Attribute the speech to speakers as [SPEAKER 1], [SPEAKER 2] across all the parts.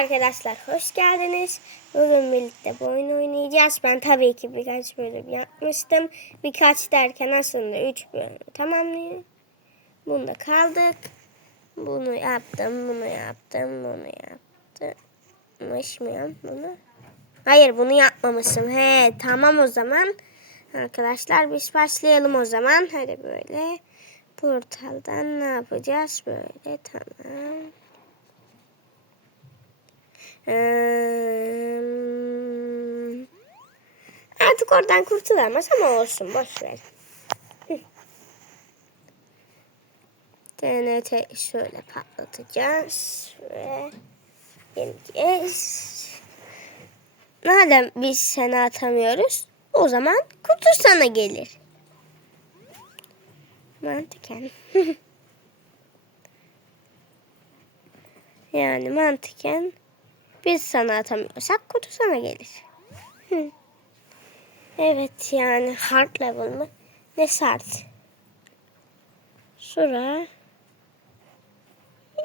[SPEAKER 1] arkadaşlar hoş geldiniz. Bugün birlikte bu oyun oynayacağız. Ben tabii ki birkaç bölüm yapmıştım. Birkaç derken aslında 3 bölüm tamamlayayım. Bunda kaldık. Bunu yaptım, bunu yaptım, bunu yaptım. Yapmışmıyorum bunu. Hayır bunu yapmamışım. He tamam o zaman. Arkadaşlar biz başlayalım o zaman. Hadi böyle. Portaldan ne yapacağız? Böyle tamam. Eee, Artık oradan kurtulamaz ama olsun boş ver. TNT şöyle patlatacağız ve yeneceğiz. Madem biz seni atamıyoruz o zaman kutu sana gelir. Mantıken. yani mantıken biz sana atamıyorsak kutu sana gelir. Evet yani hard level mı? Ne hard? Şura.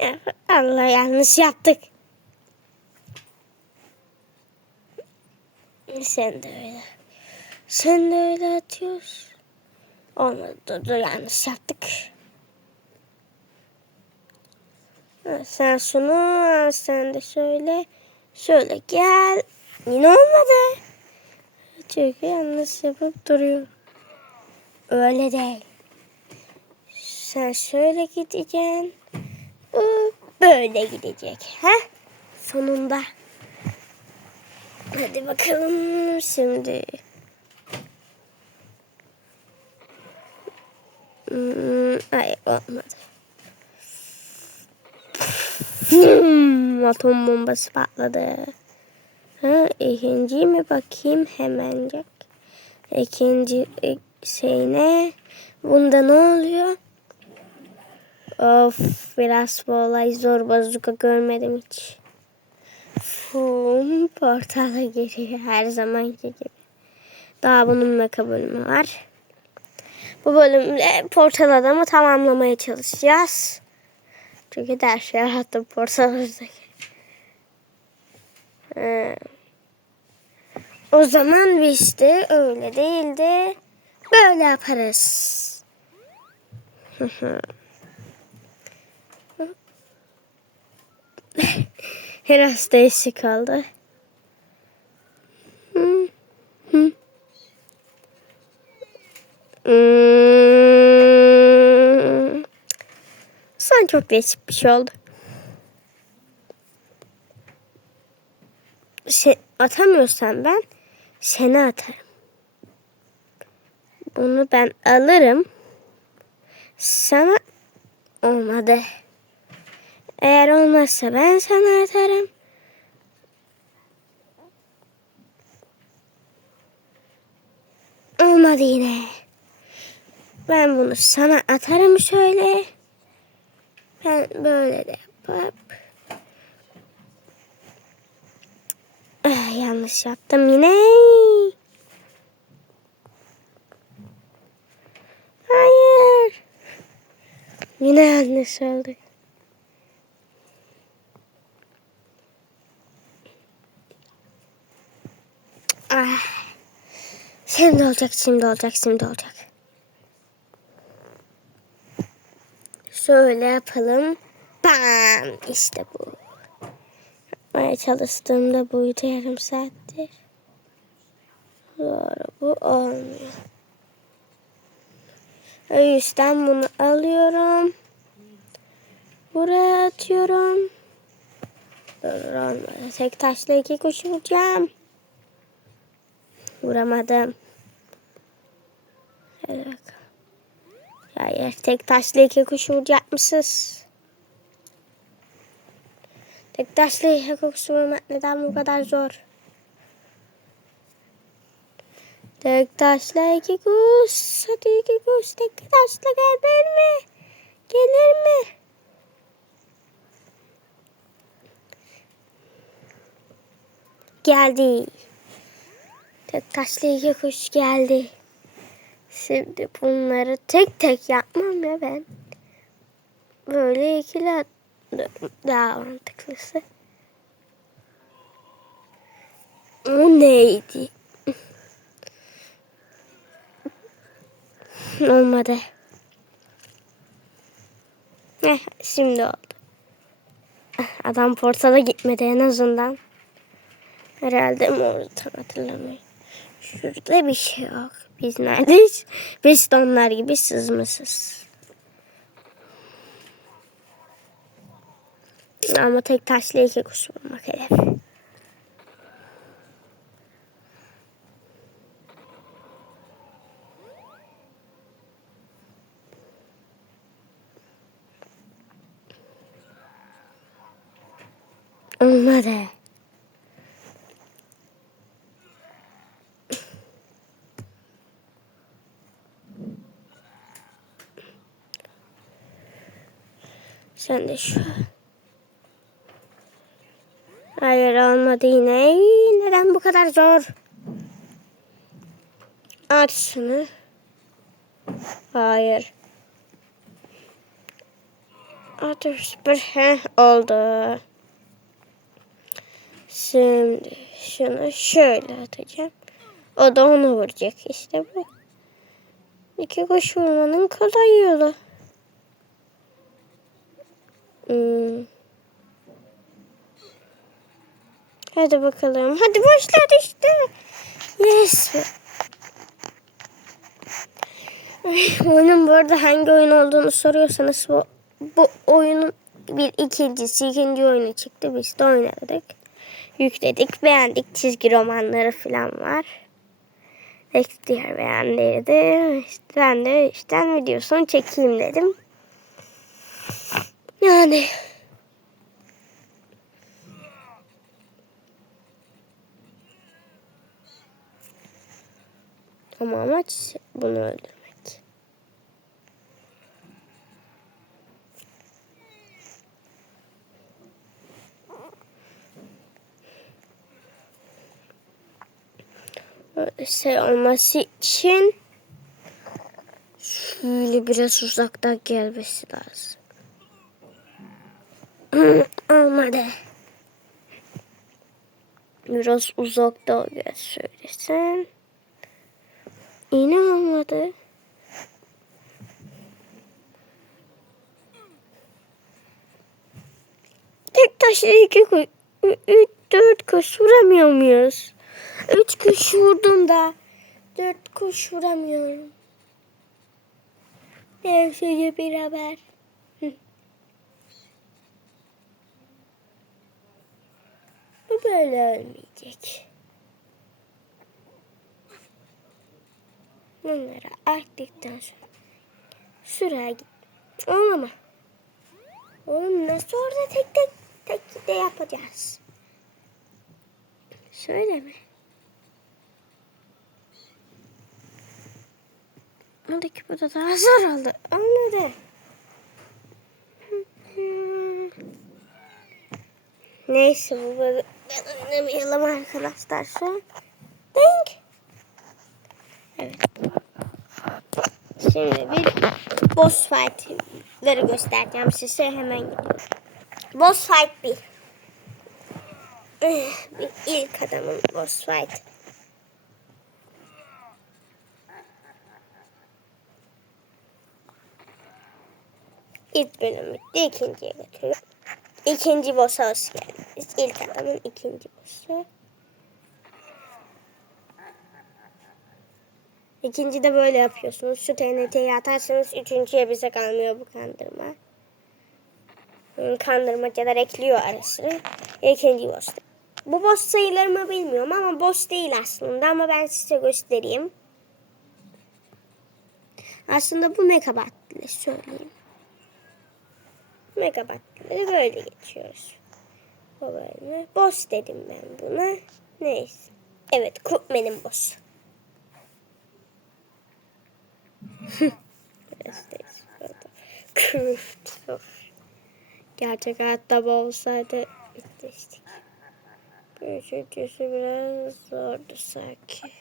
[SPEAKER 1] Ya, Allah yanlış yaptık. Sen de öyle. Sen de öyle atıyorsun. Olmadı dur, dur yanlış yaptık. Sen şunu sen de şöyle. Şöyle gel. Yine olmadı. Çünkü yanlış yapıp duruyor. Öyle değil. Sen şöyle gideceksin. Bu böyle gidecek. Ha? Sonunda. Hadi bakalım şimdi. Hmm, ay olmadı. Hmm, atom bombası patladı. Ha, ikinci mi bakayım hemencek. İkinci e, şey ne? Bunda ne oluyor? Of biraz bu olay zor bazuka görmedim hiç. Fum, portala giriyor her zamanki gibi. Daha bunun meka bölümü var. Bu bölümde portal adamı tamamlamaya çalışacağız. Çünkü ders yarattım portalımızdaki. Ee, o zaman biz de öyle değil de böyle yaparız. Her hasta işi kaldı. Hı. Hmm. Son çok değişik bir şey oldu. Şey, atamıyorsam ben seni atarım. Bunu ben alırım. Sana olmadı. Eğer olmazsa ben sana atarım. Olmadı yine. Ben bunu sana atarım şöyle. Ben böyle de yapıp. Ah, yanlış yaptım yine. Hayır. Yine yanlış oldu. Ah. Şimdi olacak, şimdi olacak, şimdi olacak. Şöyle yapalım. Bam! İşte bu. Yapmaya çalıştığımda buydu yarım saattir. Doğru bu olmuyor. O yüzden bunu alıyorum. Buraya atıyorum. Dur olmadı. Tek taşla iki kuş vuracağım. Vuramadım. Hadi bakalım. Hayır tek taşla iki kuş vuracakmışız. Tek taşla iki kuş vurmak neden bu kadar zor? Tek taşla iki kuş. Hadi iki kuş tek taşla gelir mi? Gelir mi? Geldi. Tek taşla iki kuş geldi. Şimdi bunları tek tek yapmam ya ben. Böyle ikili at- daha mantıklısı. neydi? Olmadı. Heh, şimdi oldu. Adam portala gitmedi en azından. Herhalde mor tam hatırlamıyorum. Şurada bir şey yok. Biz neredeyiz? Biz de onlar gibi sızmışız. Ama tek taşla iki kuş vurmak hedef. Olmadı. Sen de şu. Hayır olmadı yine. Neden bu kadar zor? Aç şunu. Hayır. At bir heh, oldu. Şimdi şunu şöyle atacağım. O da onu vuracak işte bu. İki kuş vurmanın kolay yolu. Hmm. Hadi bakalım. Hadi başladı işte. Yes. Oyunun bu arada hangi oyun olduğunu soruyorsanız bu, bu oyunun bir ikincisi, ikinci oyunu çıktı. Biz de oynadık. Yükledik, beğendik. Çizgi romanları falan var. Belki diğer beğenleri de. Ben de işten videosunu çekeyim dedim. Yani ama amaç bunu. Öyle şey olması için şöyle biraz uzaktan gelmesi lazım. Olmadı. Biraz uzakta söylesen. Yine olmadı. Tek taşla iki kuş, üç, dört kuş vuramıyor muyuz? Üç kuş vurdum da dört kuş vuramıyorum. Her şeye bir haber. Hı. Bu böyle ölmeyecek. Bunları attıktan sonra şuraya git. Oğlum Oğlum nasıl orada tek tek tek de yapacağız? Şöyle mi? Buradaki bu da daha zor oldu. Anladım. Neyse bu ben oynamayalım arkadaşlar şu an. Ding. Evet. Şimdi bir boss fight'ları göstereceğim size hemen gidiyorum. Boss fight bir. Eh, Bir ilk adamın boss fight. İlk bölüm bitti. ikinciye götürüyorum. İkinci boss'a hoş geldiniz. İlk adamın ikinci boss'u. İkinci de böyle yapıyorsunuz. Şu TNT'yi atarsanız üçüncüye bize kalmıyor bu kandırma. Hmm, Kandırmacalar ekliyor ara sıra. İkinci boss. Bu boss sayılır mı bilmiyorum ama boss değil aslında ama ben size göstereyim. Aslında bu megabatlı söyleyeyim. Megabatları böyle geçiyoruz. Böyle. Boss dedim ben buna. Neyse. Evet, Cookman'in boss. Of. Gerçek hayatta bu olsaydı bitmiştik. Üçüncüsü biraz zordu sanki.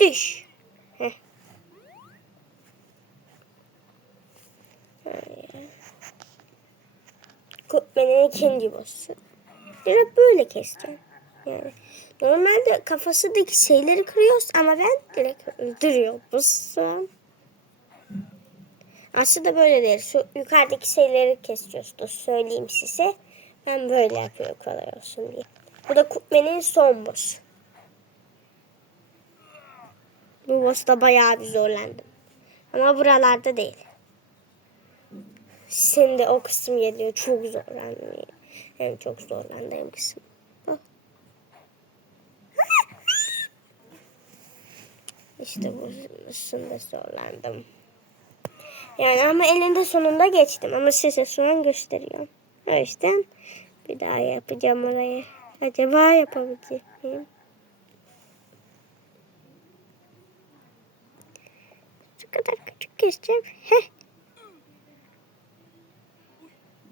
[SPEAKER 1] Düş. Heh. Kutbenin ikinci boss'u. Direkt böyle keseceğim. Yani normalde kafasındaki şeyleri kırıyoruz ama ben direkt öldürüyormuşum. Aslında böyle değil. Şu yukarıdaki şeyleri kesiyoruz. Dur söyleyeyim size. Ben böyle yapıyorum kolay olsun diye. Bu da Kukmen'in son boss. Bu boss'ta bayağı bir zorlandım. Ama buralarda değil. Şimdi o kısım geliyor. Çok zorlandım. En çok zorlandığım kısım. Bu. İşte bu kısımda zorlandım. Yani ama elinde sonunda geçtim. Ama size şu an gösteriyorum. O yüzden bir daha yapacağım orayı. Acaba yapabilecek miyim? Şu kadar küçük keseceğim. Heh.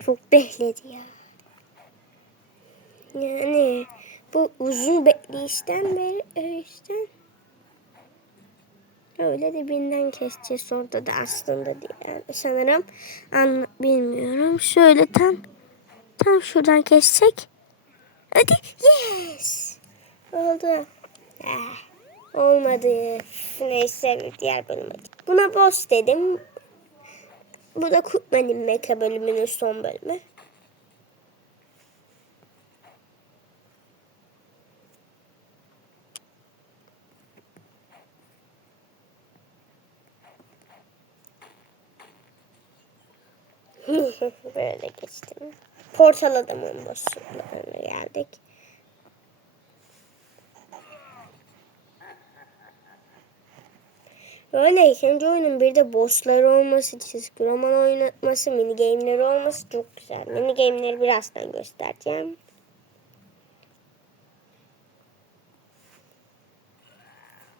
[SPEAKER 1] Çok bekledi ya. Yani bu uzun bekleyişten beri yüzden öyle dibinden keseceğiz orada da aslında diye yani sanırım an bilmiyorum. Şöyle tam tam şuradan kessek. Hadi yes. Oldu. Ah, olmadı. Neyse diğer bölüm. Buna boss dedim. Bu da Kutman'ın Mecha bölümünün son bölümü. Böyle geçtim. Portal adamın bosslarına geldik. Böyle ikinci oyunun bir de bossları olması, çizgi roman oynatması, mini game'leri olması çok güzel. Mini game'leri birazdan göstereceğim.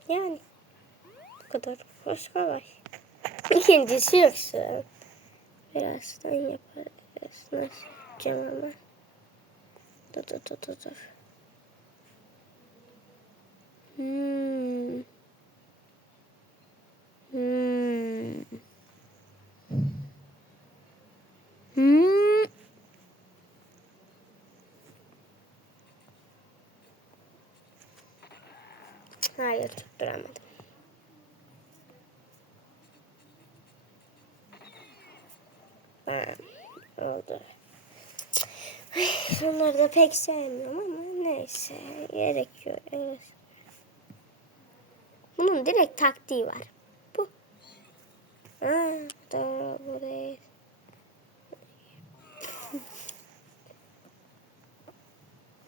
[SPEAKER 1] Yani bu kadar hoş kolay. İkincisi yoksa birazdan yaparız. Nasıl yapacağım ama. Dur dur dur dur. Hmm. Hmm. Hmm. Hayır tutturamadım. Ben oldu. Ay, Bunları da pek sevmiyorum ama neyse gerekiyor. Evet. Bunun direkt taktiği var. Aa, doğru bu değil.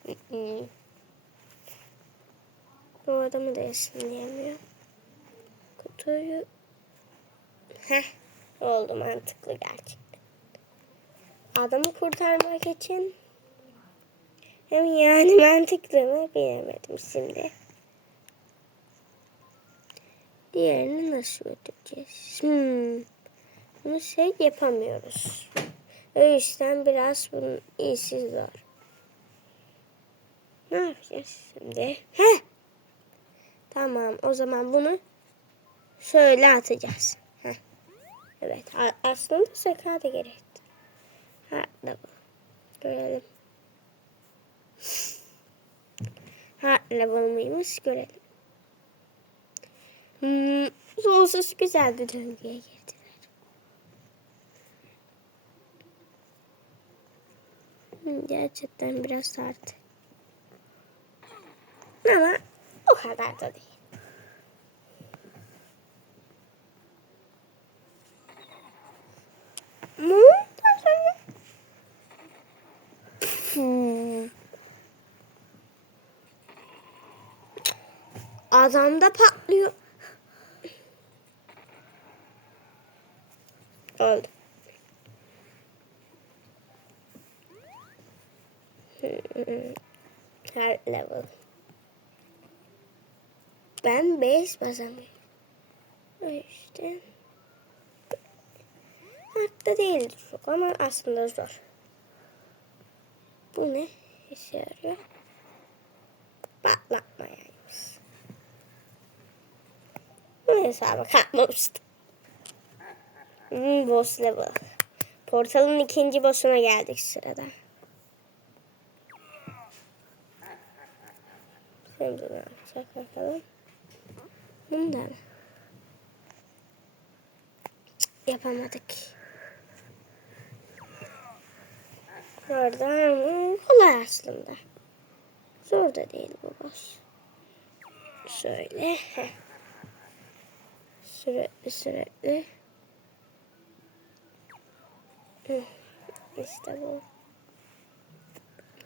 [SPEAKER 1] Mm-mm. Bu adamı da diyemiyor. Kutuyu... Heh, oldu mantıklı gerçekten. Adamı kurtarmak için hem yani mantıklı mı bilemedim şimdi. Diğerini nasıl ödeyeceğiz? Hmm. Bunu şey yapamıyoruz. O yüzden biraz bunun iyisi zor. Ne yapacağız şimdi? Heh. Tamam o zaman bunu şöyle atacağız. Heh. Evet aslında sakar da gerekti. Ha da bu. Görelim. Ha level mıymış görelim. Hmm, sonsuz güzel bir döngüye girdiler. Hmm, gerçekten biraz sert. Ama o kadar da değil. Hmm. Adamda patlıyor. Oldu. Her level. Ben 5 basamıyorum. O yüzden. Hatta değil çok ama aslında zor. Bu ne? İşe yarıyor. Patlatma yani. Bu hesaba katmamıştım. Hmm, boss level. Portalın ikinci boss'una geldik sırada. Şimdi ne yapacak bakalım. Bundan. Yapamadık. Oradan kolay aslında. Zor da değil bu boss. Şöyle. heh. Sürekli sürekli. İşte bu.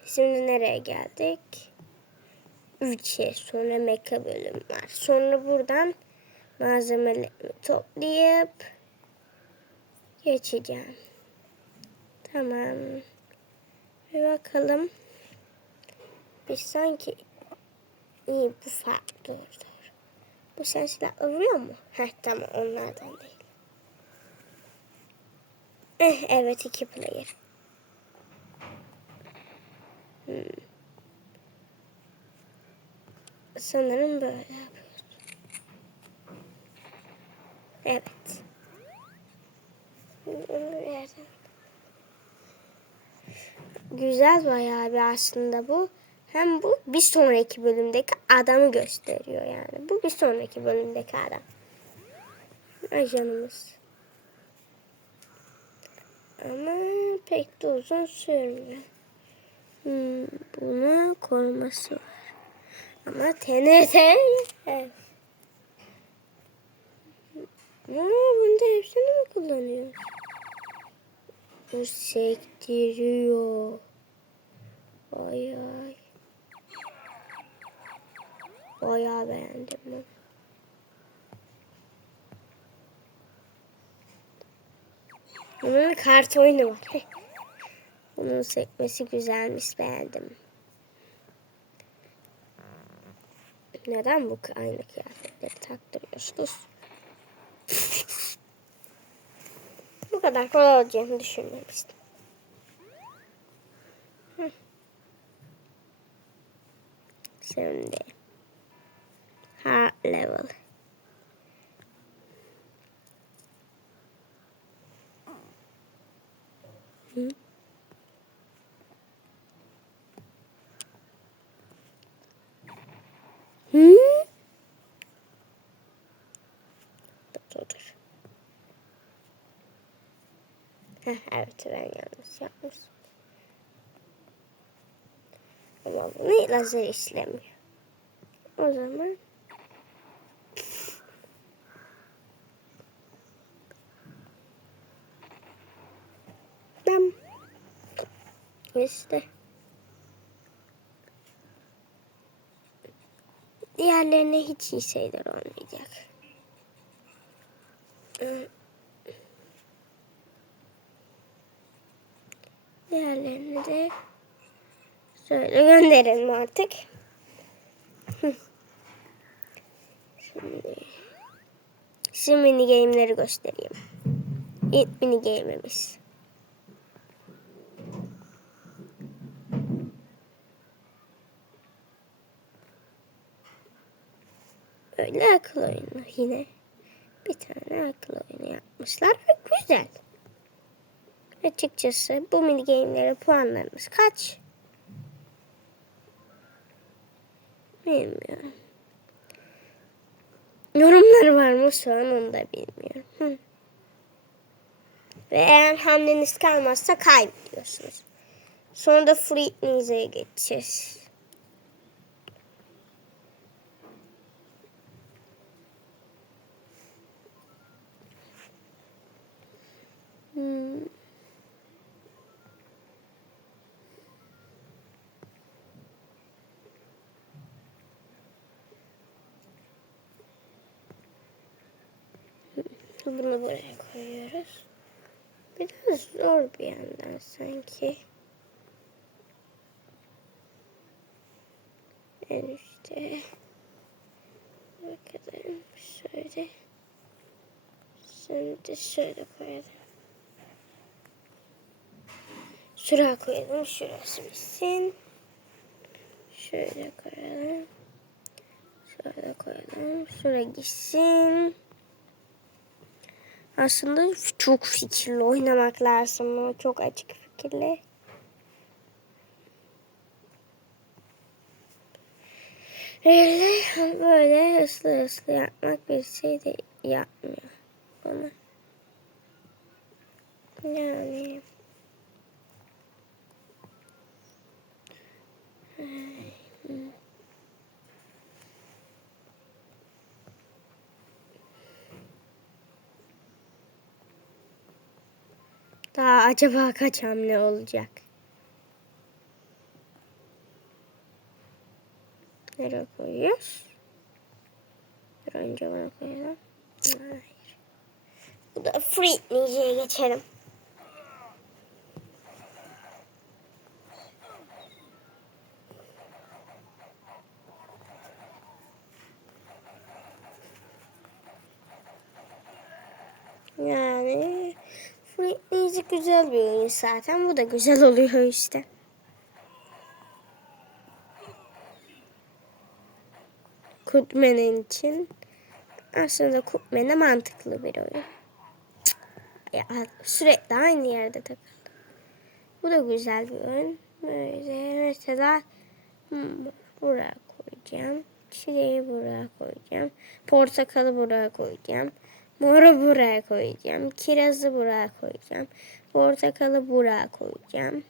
[SPEAKER 1] Şimdi nereye geldik? 3'e sonra meka bölüm var. Sonra buradan malzemelerimi toplayıp geçeceğim. Tamam. Bir bakalım. Biz sanki iyi bu farklı doğru doğru. Bu sen silahla vuruyor mu? Heh tamam onlardan değil. Eh, evet iki player. Hmm. Sanırım böyle yapıyoruz. Evet. Güzel bayağı bir aslında bu. Hem bu bir sonraki bölümdeki adamı gösteriyor yani. Bu bir sonraki bölümdeki adam. Ajanımız. Ama pek de uzun sürmüyor. Hmm, buna koruması var. Ama TNT evet. Ama bunda hepsini mi kullanıyor? Bu sektiriyor. Ay ay. Bayağı beğendim ben. Bunun kart oyunu var. Bunun sekmesi güzelmiş beğendim. Neden bu aynı kıyafetleri taktırıyorsunuz? bu kadar kolay olacağını düşünmemiştim. Şimdi hard level. Hı? Hı? Dur dur dur. Evet ben yanlış yapmışım. Ama bunu lazer işlemiyor. O zaman Tamam. İşte. Diğerlerine hiç iyi şeyler olmayacak. Ee, Diğerlerini de şöyle gönderelim artık. Şimdi şu mini game'leri göstereyim. İlk mini game'imiz. Böyle akıl oyunu yine. Bir tane akıl oyunu yapmışlar ve güzel. Açıkçası bu mini game'lere puanlarımız kaç? Bilmiyorum. Yorumları var mı şu an onu da bilmiyorum. Hı. Ve eğer hamleniz kalmazsa kaybediyorsunuz. Sonra da Free Ninja'ya geçeceğiz. Hmm. Bunu buraya koyuyoruz. Biraz zor bir yandan sanki. En üstte. Bakalım şöyle. Şimdi şöyle koyalım. Şuraya koyalım. Şurası bitsin. Şöyle koyalım. Şöyle koyalım. Şuraya gitsin. Aslında çok fikirli oynamak lazım ama çok açık fikirli. Böyle, böyle hızlı hızlı yapmak bir şey de yapmıyor bana. Yani daha acaba kaç hamle olacak? Nereye koyuyoruz? Önce bunu koyalım. Hayır. Bu da free ninja'ya geçelim. Yani Ninja güzel bir oyun zaten. Bu da güzel oluyor işte. Kutmen'in için aslında Kutmen'e mantıklı bir oyun. Ya, sürekli aynı yerde takıldı. Bu da güzel bir oyun. Böyle mesela hmm, buraya koyacağım. Çileği buraya koyacağım. Portakalı buraya koyacağım. Moru buraya koyacağım. Kirazı buraya koyacağım. Portakalı buraya koyacağım.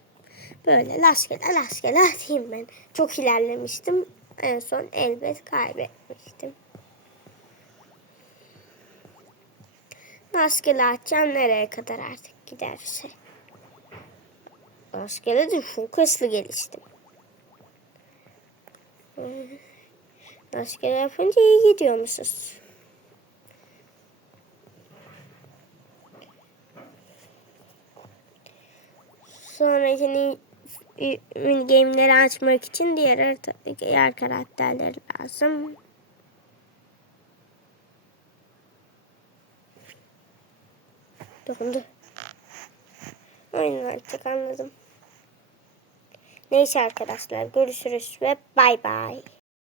[SPEAKER 1] Böyle rastgele rastgele atayım ben. Çok ilerlemiştim. En son elbet kaybetmiştim. Rastgele atacağım nereye kadar artık giderse. Rastgele de çok hızlı geliştim. Rastgele yapınca iyi gidiyormuşuz. Sonraki mini game'leri açmak için diğer diğer karakterleri lazım. Dokundu. Aynen artık anladım. Neyse arkadaşlar görüşürüz ve bay bay.